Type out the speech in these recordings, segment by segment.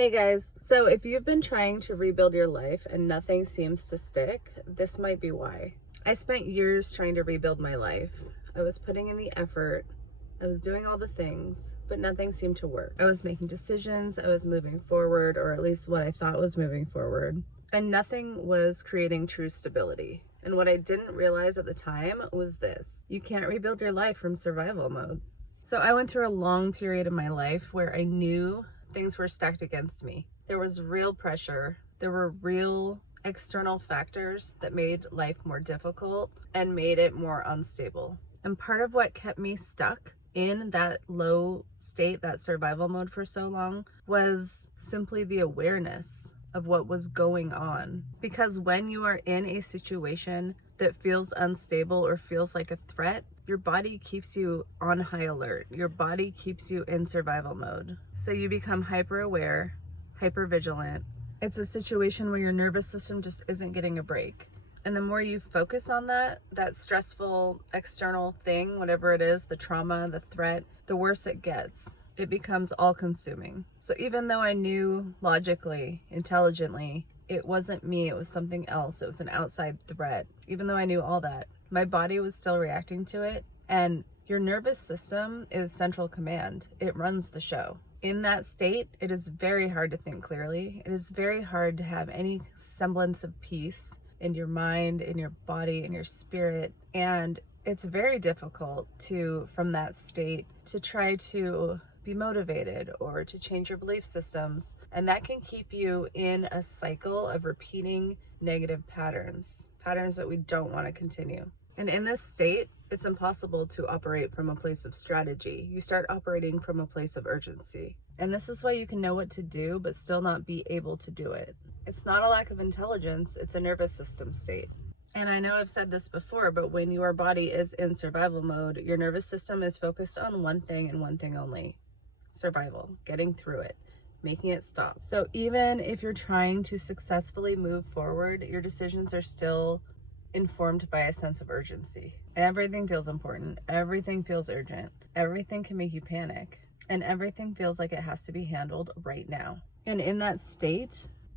Hey guys, so if you've been trying to rebuild your life and nothing seems to stick, this might be why. I spent years trying to rebuild my life. I was putting in the effort, I was doing all the things, but nothing seemed to work. I was making decisions, I was moving forward, or at least what I thought was moving forward, and nothing was creating true stability. And what I didn't realize at the time was this: you can't rebuild your life from survival mode. So I went through a long period of my life where I knew things were stacked against me. There was real pressure. There were real external factors that made life more difficult and made it more unstable. And part of what kept me stuck in that low state, that survival mode for so long, was simply the awareness of what was going on. Because when you are in a situation that feels unstable or feels like a threat, your body keeps you on high alert. Your body keeps you in survival mode. So you become hyper aware, hyper vigilant. It's a situation where your nervous system just isn't getting a break. And the more you focus on that stressful external thing, whatever it is, the trauma, the threat, the worse it gets. It becomes all consuming. So even though I knew logically, intelligently, it wasn't me, it was something else, it was an outside threat, even though I knew all that, my body was still reacting to it. And your nervous system is central command. It runs the show. In that state, it is very hard to think clearly. It is very hard to have any semblance of peace in your mind, in your body, in your spirit. And it's very difficult to, from that state, to try to be motivated or to change your belief systems. And that can keep you in a cycle of repeating negative patterns that we don't want to continue. And in this state, it's impossible to operate from a place of strategy. You start operating from a place of urgency. And this is why you can know what to do, but still not be able to do it. It's not a lack of intelligence, it's a nervous system state. And I know I've said this before, but when your body is in survival mode, your nervous system is focused on one thing and one thing only: survival, getting through it, making it stop. So even if you're trying to successfully move forward, your decisions are still informed by a sense of urgency. Everything feels important. Everything feels urgent. Everything can make you panic. And everything feels like it has to be handled right now. And in that state,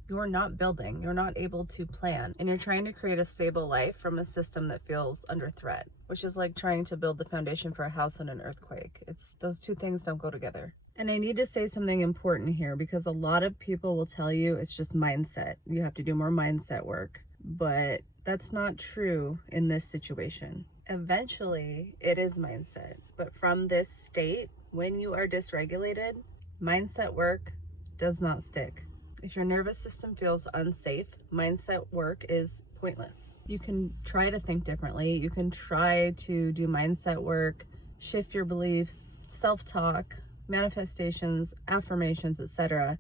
you're not building. You're not able to plan. And you're trying to create a stable life from a system that feels under threat, which is like trying to build the foundation for a house in an earthquake. Those two things don't go together. And I need to say something important here, because a lot of people will tell you it's just mindset. You have to do more mindset work. But that's not true in this situation. Eventually, it is mindset. But from this state, when you are dysregulated, mindset work does not stick. If your nervous system feels unsafe, mindset work is pointless. You can try to think differently. You can try to do mindset work, shift your beliefs, self-talk, manifestations, affirmations, etc.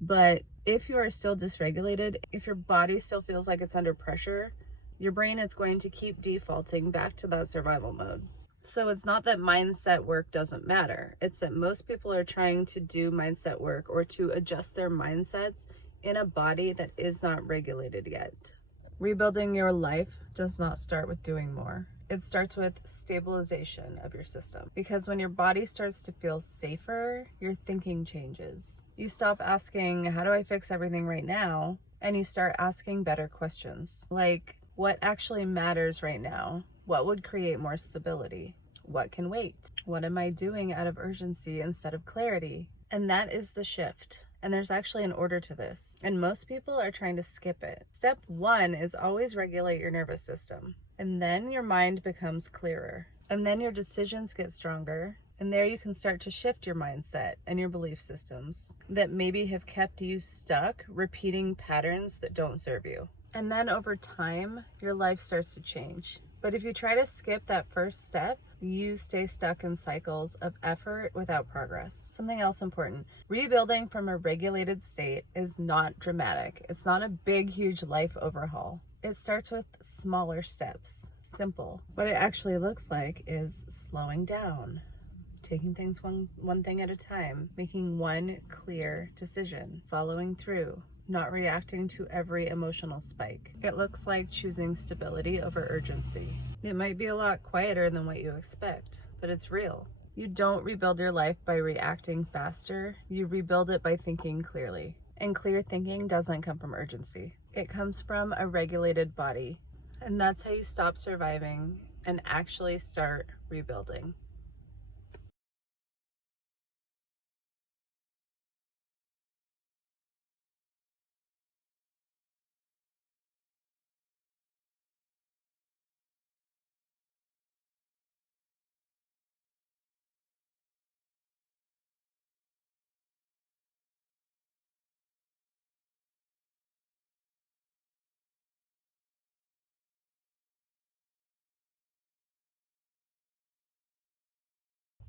But if you are still dysregulated, if your body still feels like it's under pressure, your brain is going to keep defaulting back to that survival mode. So it's not that mindset work doesn't matter. It's that most people are trying to do mindset work or to adjust their mindsets in a body that is not regulated yet. Rebuilding your life does not start with doing more. It starts with stabilization of your system. Because when your body starts to feel safer, your thinking changes. You stop asking, how do I fix everything right now? And you start asking better questions. Like, what actually matters right now? What would create more stability? What can wait? What am I doing out of urgency instead of clarity? And that is the shift. And there's actually an order to this. And most people are trying to skip it. Step one is always regulate your nervous system. And then your mind becomes clearer. And then your decisions get stronger. And there you can start to shift your mindset and your belief systems that maybe have kept you stuck repeating patterns that don't serve you. And then over time, your life starts to change. But if you try to skip that first step, you stay stuck in cycles of effort without progress. Something else important: rebuilding from a regulated state is not dramatic. It's not a big, huge life overhaul. It starts with smaller steps, simple. What it actually looks like is slowing down, taking things one thing at a time, making one clear decision, following through, not reacting to every emotional spike. It looks like choosing stability over urgency. It might be a lot quieter than what you expect, but it's real. You don't rebuild your life by reacting faster. You rebuild it by thinking clearly. And clear thinking doesn't come from urgency. It comes from a regulated body. And that's how you stop surviving and actually start rebuilding.